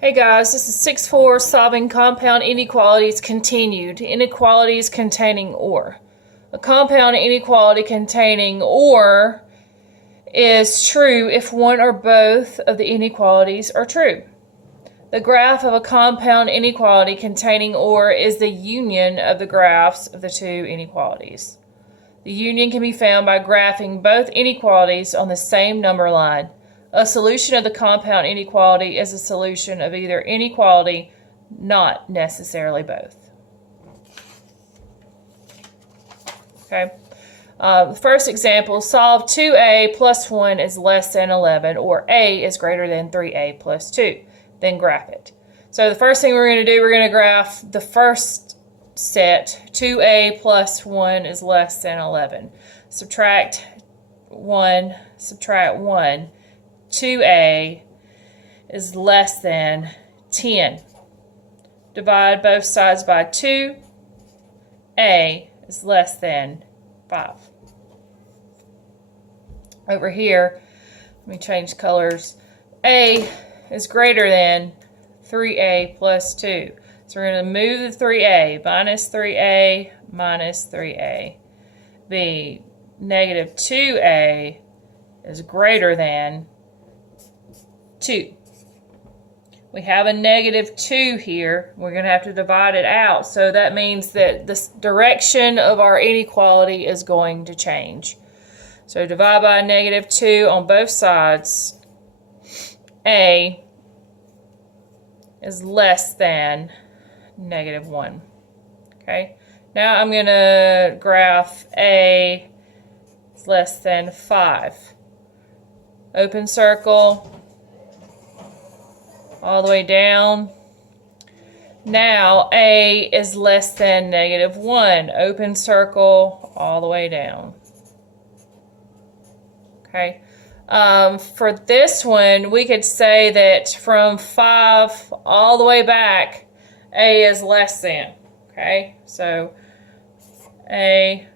Hey guys, this is 6-4 solving compound inequalities continued. Inequalities containing OR. A compound inequality containing OR is true if one or both of the inequalities are true. The graph of a compound inequality containing OR is the union of the graphs of the two inequalities. The union can be found by graphing both inequalities on the same number line. A solution of the compound inequality is a solution of either inequality, not necessarily both. Okay. The first example, solve 2a plus 1 is less than 11, or a is greater than 3a plus 2. Then graph it. So the first thing we're going to do, we're going to graph the first set. 2a plus 1 is less than 11. Subtract 1, subtract 1. 2a is less than 10. Divide both sides by 2. A is less than 5. Over here, let me change colors. A is greater than 3a plus 2. So we're going to move the 3a. Minus 3a minus 3a. B, negative 2a is greater than 2. We have a negative 2 here. We're going to have to divide it out. So that means that the direction of our inequality is going to change. So divide by negative 2 on both sides. A is less than negative 1. Okay. Now I'm going to graph A is less than 5. Open circle. All the way down. Now A is less than negative 1. Open circle all the way down. Okay. For this one, we could say that from 5 all the way back, A is less than. Okay. So A.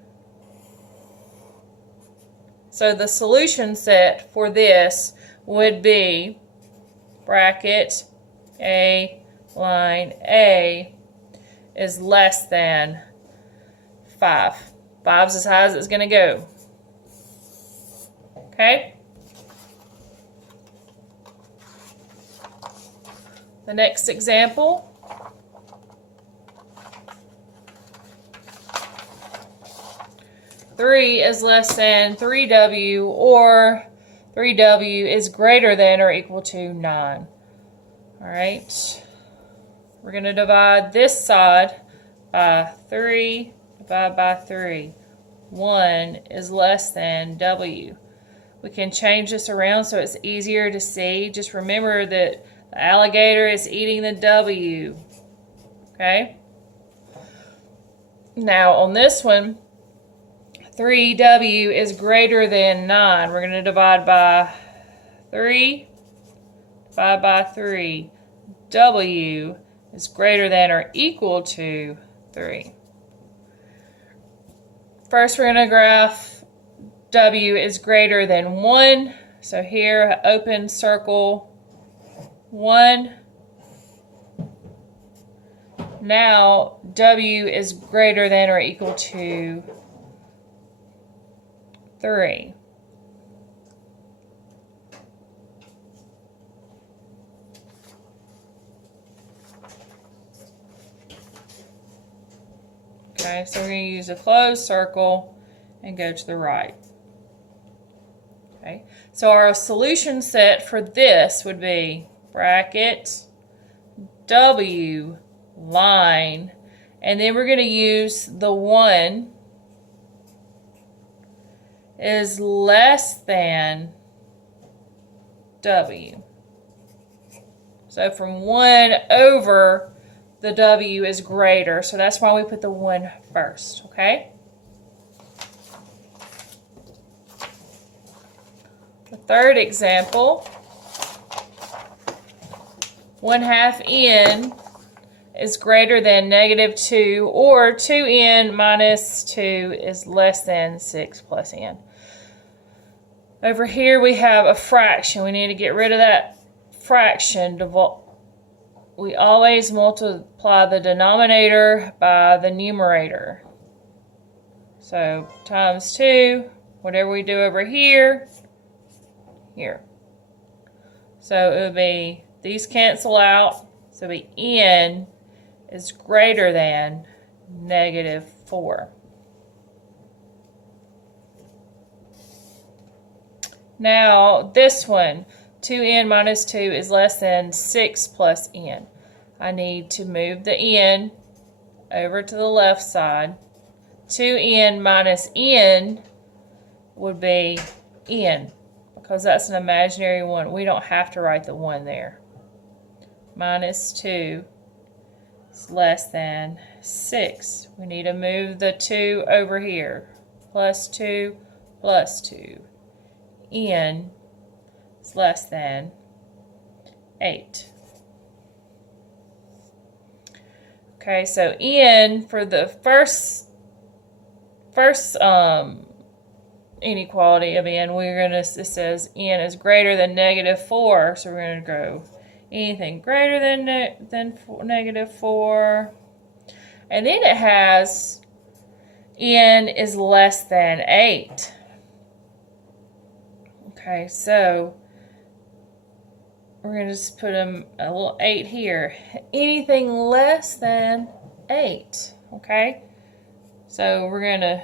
So the solution set for this would be bracket A, line A is less than 5. 5's as high as it's going to go. Okay? The next example. Three is less than 3w, or 3w is greater than or equal to 9. All right. We're going to divide this side by 3. Divide by 3. 1 is less than w. We can change this around so it's easier to see. Just remember that the alligator is eating the w. Okay? Now on this one, 3w is greater than 9. We're going to divide by 3. Divide by 3. W is greater than or equal to 3. First, we're going to graph w is greater than 1. So here, open circle 1. Now, w is greater than or equal to 3. Okay, so we're going to use a closed circle and go to the right. Okay, so our solution set for this would be bracket W line, and then we're going to use the 1 is less than W. So from 1 over the W is greater, so that's why we put the 1 first, okay? The third example, 1/2 n is greater than negative 2, or 2n minus 2 is less than 6 plus n. Over here we have a fraction. We need to get rid of that fraction we always multiply the denominator by the numerator. So times 2, whatever we do over here, here. So it would be, these cancel out, so it would be n is greater than -4. Now this one, 2n minus 2 is less than 6 plus n. I need to move the n over to the left side. 2n minus n would be n, because that's an imaginary 1. We don't have to write the 1 there. Minus 2 is less than 6. We need to move the 2 over here. Plus 2 plus 2. N is less than 8. Okay, so n for the first inequality of n, it says n is greater than -4, so we're going to go anything greater than -4, and then it has n is less than 8. Okay, so we're going to just put a little 8 here. Anything less than 8, okay? So we're going to,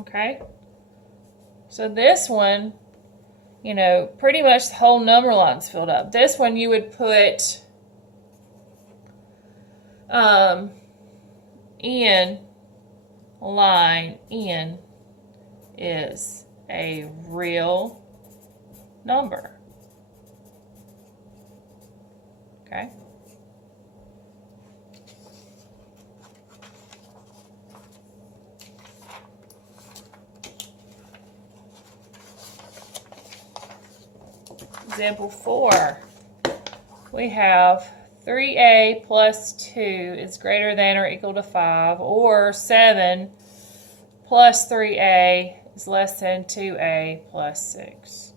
okay? So this one, you know, pretty much the whole number line's filled up. This one you would put n, line n is a real number. Okay? Example 4. We have 3a plus 2 is greater than or equal to 5, or 7 plus 3a is less than 2a plus 6.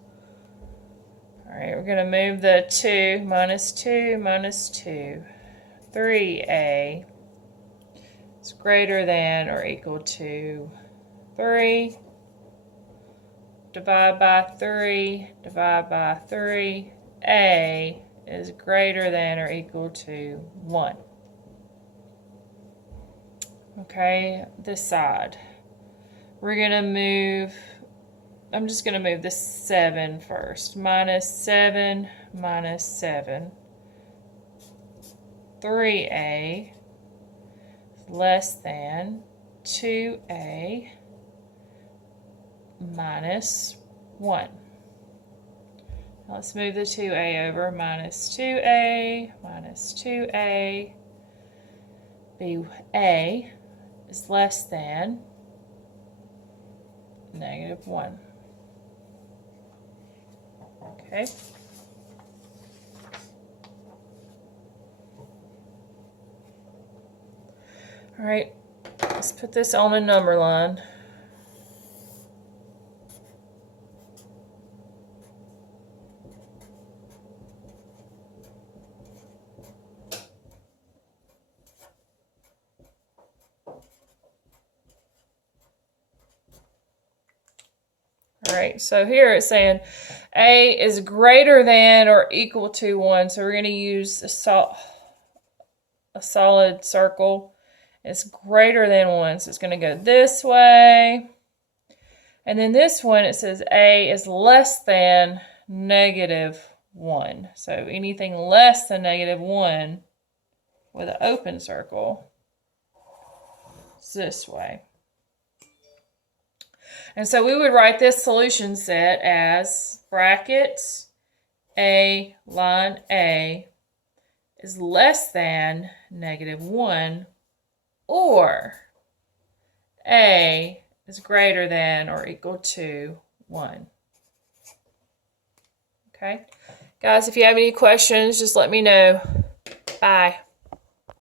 All right, we're going to move the 2, minus 2, minus 2. 3a is greater than or equal to 3. Divide by 3, divide by 3. A is greater than or equal to 1. Okay, this side. We're going to move, I'm just going to move the 7 first. Minus 7, minus 7. 3a is less than 2a minus 1. Now let's move the 2a over. Minus 2a, minus 2a. A is less than -1. Okay. All right, let's put this on a number line. All right, so here it's saying A is greater than or equal to 1. So we're going to use a solid circle. It's greater than 1, so it's going to go this way. And then this one, it says A is less than -1. So anything less than -1 with an open circle is this way. And so we would write this solution set as brackets A, line A, is less than -1, or A is greater than or equal to 1. Okay? Guys, if you have any questions, just let me know. Bye.